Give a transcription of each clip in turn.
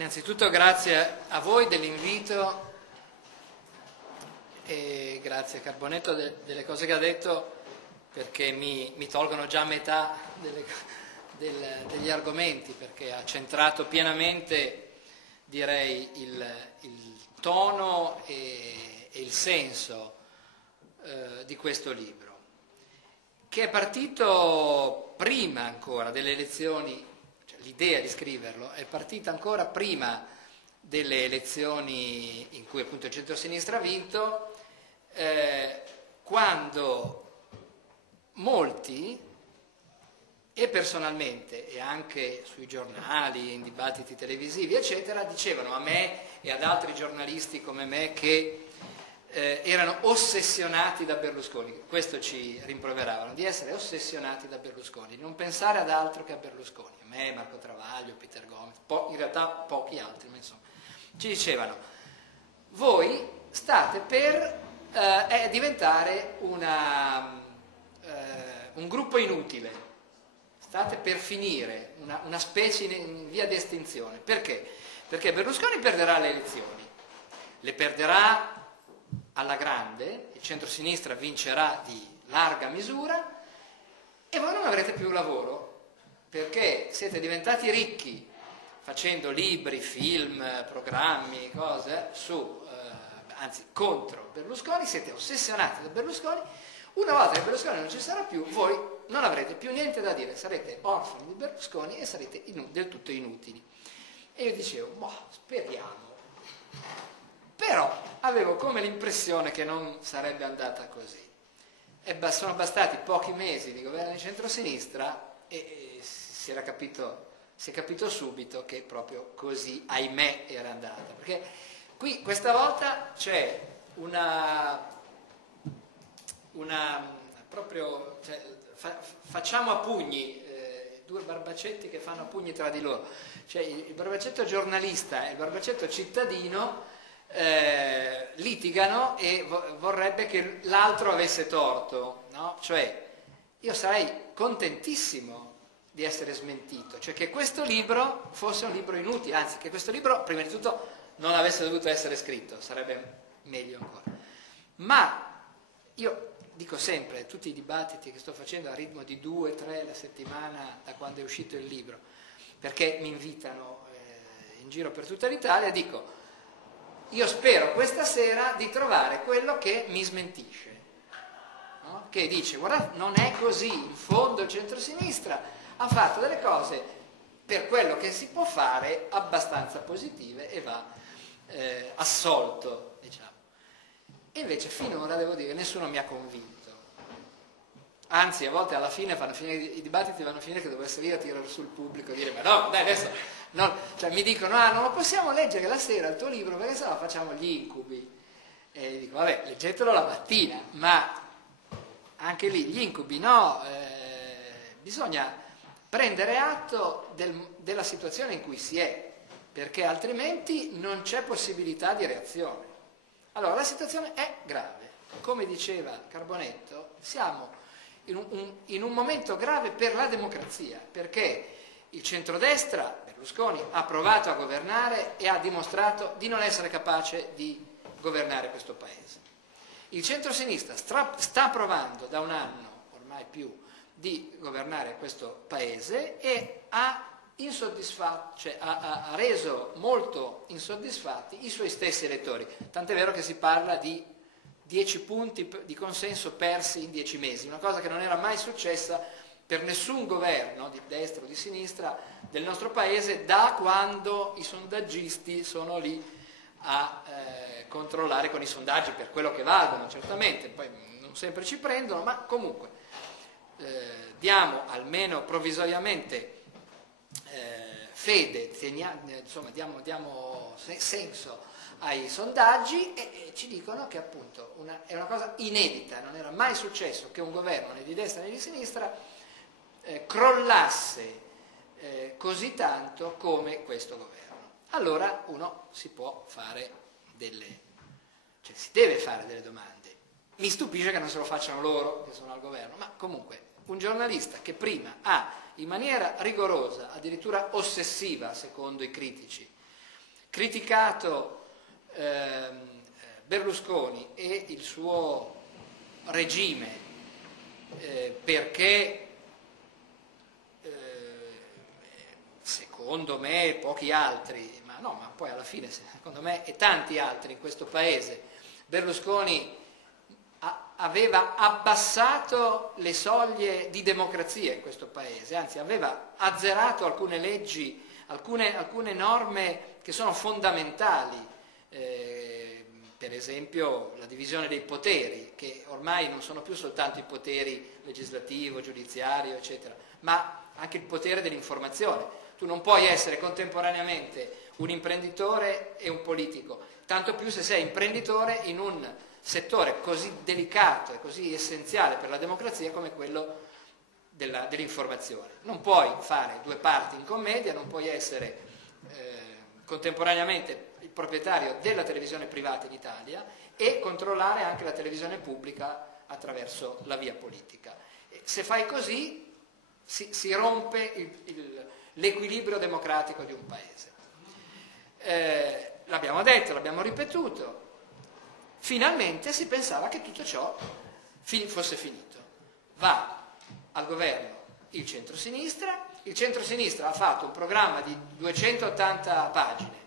Innanzitutto grazie a voi dell'invito e grazie a Carbonetto delle cose che ha detto, perché mi tolgono già metà degli argomenti, perché ha centrato pienamente, direi, il tono e il senso di questo libro, che è partito prima ancora delle elezioni. L'idea di scriverlo è partita ancora prima delle elezioni in cui appunto il centro-sinistra ha vinto, quando molti, e personalmente e anche sui giornali, in dibattiti televisivi eccetera, dicevano a me e ad altri giornalisti come me che erano ossessionati da Berlusconi. Questo ci rimproveravano, di essere ossessionati da Berlusconi, di non pensare ad altro che a Berlusconi. A me, Marco Travaglio, Peter Gomez, in realtà pochi altri, ma insomma. Ci dicevano, voi state per diventare un gruppo inutile, state per finire, una specie in via di estinzione. Perché? Perché Berlusconi perderà le elezioni, le perderà alla grande, il centro-sinistra vincerà di larga misura e voi non avrete più lavoro, perché siete diventati ricchi facendo libri, film, programmi, cose anzi contro Berlusconi, siete ossessionati da Berlusconi. Una volta che Berlusconi non ci sarà più, voi non avrete più niente da dire, sarete orfani di Berlusconi e sarete del tutto inutili. E io dicevo, boh, speriamo. Però avevo come l'impressione che non sarebbe andata così. E sono bastati pochi mesi di governo di centrosinistra e si è capito subito che proprio così, ahimè, era andata. Perché qui questa volta c'è proprio, cioè, facciamo a pugni, due barbacetti che fanno a pugni tra di loro. Cioè il barbacetto giornalista e il barbacetto cittadino litigano e vorrebbe che l'altro avesse torto, no? Cioè io sarei contentissimo di essere smentito, cioè che questo libro fosse un libro inutile, anzi che questo libro prima di tutto non avesse dovuto essere scritto, sarebbe meglio ancora. Ma io dico sempre, tutti i dibattiti che sto facendo a ritmo di 2-3 la settimana da quando è uscito il libro, perché mi invitano in giro per tutta l'Italia, dico: io spero questa sera di trovare quello che mi smentisce, no? Che dice, guarda, non è così, in fondo il centrosinistra ha fatto delle cose, per quello che si può fare, abbastanza positive e va assolto, diciamo. E invece finora, devo dire, nessuno mi ha convinto. Anzi, a volte alla fine i dibattiti vanno a finire che devo essere io a tirare sul pubblico e dire, ma no, dai, adesso... No, cioè mi dicono, non lo possiamo leggere la sera il tuo libro perché sennò facciamo gli incubi. E dico, vabbè, leggetelo la mattina, ma anche lì gli incubi no, bisogna prendere atto della situazione in cui si è, perché altrimenti non c'è possibilità di reazione. Allora, la situazione è grave. Come diceva Carbonetto, siamo in un momento grave per la democrazia, perché il centrodestra, Berlusconi, ha provato a governare e ha dimostrato di non essere capace di governare questo paese. Il centrosinistra sta provando da un anno, ormai più, di governare questo paese e ha reso molto insoddisfatti i suoi stessi elettori. Tant'è vero che si parla di 10 punti di consenso persi in 10 mesi, una cosa che non era mai successa per nessun governo di destra o di sinistra del nostro paese da quando i sondaggisti sono lì a controllare con i sondaggi per quello che valgono, certamente, poi non sempre ci prendono, ma comunque diamo almeno provvisoriamente fede, insomma diamo senso ai sondaggi e ci dicono che appunto è una cosa inedita, non era mai successo che un governo né di destra né di sinistra crollasse così tanto come questo governo. Allora uno si può fare si deve fare delle domande. Mi stupisce che non se lo facciano loro che sono al governo, ma comunque un giornalista che prima ha in maniera rigorosa, addirittura ossessiva secondo i critici, criticato Berlusconi e il suo regime perché secondo me e pochi altri, ma poi alla fine secondo me e tanti altri in questo paese, Berlusconi aveva abbassato le soglie di democrazia in questo paese, anzi aveva azzerato alcune leggi, alcune norme che sono fondamentali, per esempio la divisione dei poteri, che ormai non sono più soltanto i poteri legislativo, giudiziario, eccetera, ma anche il potere dell'informazione. Tu non puoi essere contemporaneamente un imprenditore e un politico, tanto più se sei imprenditore in un settore così delicato e così essenziale per la democrazia come quello dell'informazione. Non puoi fare due parti in commedia, non puoi essere contemporaneamente il proprietario della televisione privata in Italia e controllare anche la televisione pubblica attraverso la via politica. Se fai così si rompe l'equilibrio democratico di un paese. L'abbiamo detto, l'abbiamo ripetuto, finalmente si pensava che tutto ciò fosse finito. Va al governo il centrosinistra ha fatto un programma di 280 pagine,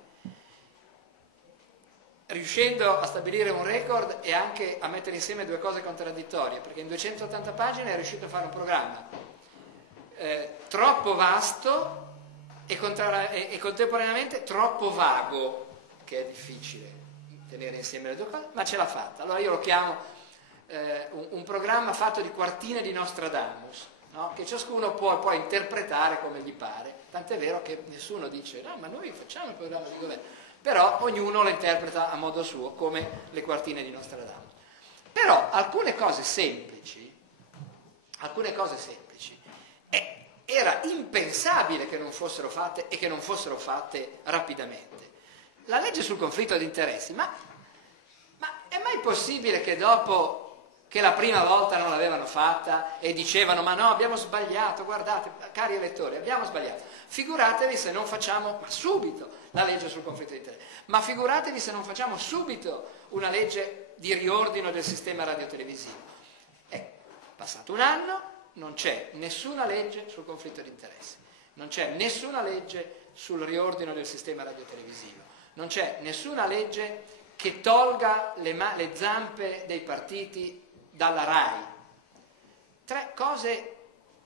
riuscendo a stabilire un record e anche a mettere insieme due cose contraddittorie, perché in 280 pagine è riuscito a fare un programma troppo vasto e contemporaneamente troppo vago, che è difficile tenere insieme le due cose, ma ce l'ha fatta. Allora io lo chiamo un programma fatto di quartine di Nostradamus, no? Che ciascuno può poi interpretare come gli pare, tant'è vero che nessuno dice no, ma noi facciamo il programma di governo, però ognuno lo interpreta a modo suo, come le quartine di Nostradamus. Però alcune cose semplici era impensabile che non fossero fatte e che non fossero fatte rapidamente. La legge sul conflitto di interessi, ma è mai possibile che dopo che la prima volta non l'avevano fatta e dicevano ma no, abbiamo sbagliato, guardate, cari elettori, abbiamo sbagliato, figuratevi se non facciamo subito la legge sul conflitto di interessi, ma figuratevi se non facciamo subito una legge di riordino del sistema radiotelevisivo. Passato un anno, non c'è nessuna legge sul conflitto di interessi, non c'è nessuna legge sul riordino del sistema radiotelevisivo, non c'è nessuna legge che tolga le zampe dei partiti dalla RAI. Tre cose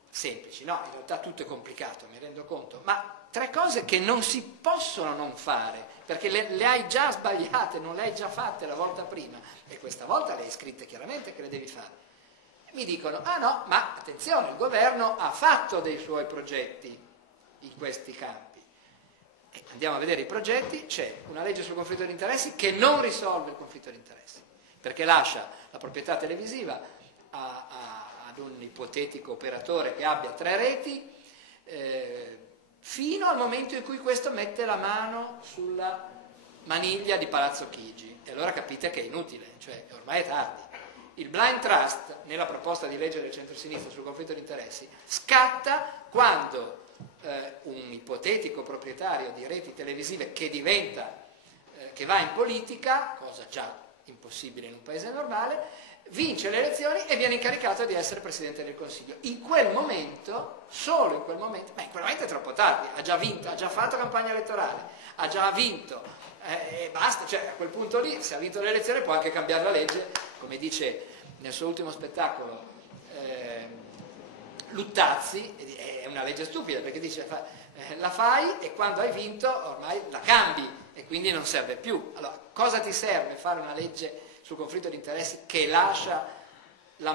semplici, no, in realtà tutto è complicato, mi rendo conto, ma tre cose che non si possono non fare, perché le hai già sbagliate, non le hai già fatte la volta prima, e questa volta le hai scritte chiaramente che le devi fare. Mi dicono, ah no, ma attenzione, il governo ha fatto dei suoi progetti in questi campi. E andiamo a vedere i progetti, c'è una legge sul conflitto di interessi che non risolve il conflitto di interessi, perché lascia la proprietà televisiva ad un ipotetico operatore che abbia 3 reti, fino al momento in cui questo mette la mano sulla maniglia di Palazzo Chigi. E allora capite che è inutile, cioè ormai è tardi. Il blind trust, nella proposta di legge del centro-sinistra sul conflitto di interessi, scatta quando un ipotetico proprietario di reti televisive che va in politica, cosa già impossibile in un paese normale, vince le elezioni e viene incaricato di essere Presidente del Consiglio. In quel momento, solo in quel momento, ma in quel momento è troppo tardi, ha già vinto, ha già fatto campagna elettorale, ha già vinto, e basta, cioè a quel punto lì, se ha vinto le elezioni può anche cambiare la legge, come dice nel suo ultimo spettacolo Luttazzi, è una legge stupida perché dice la fai e quando hai vinto ormai la cambi e quindi non serve più. Allora, cosa ti serve fare una legge sul conflitto di interessi che lascia la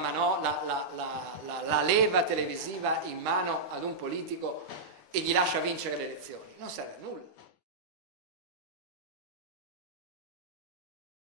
leva televisiva in mano ad un politico e gli lascia vincere le elezioni? Non serve a nulla.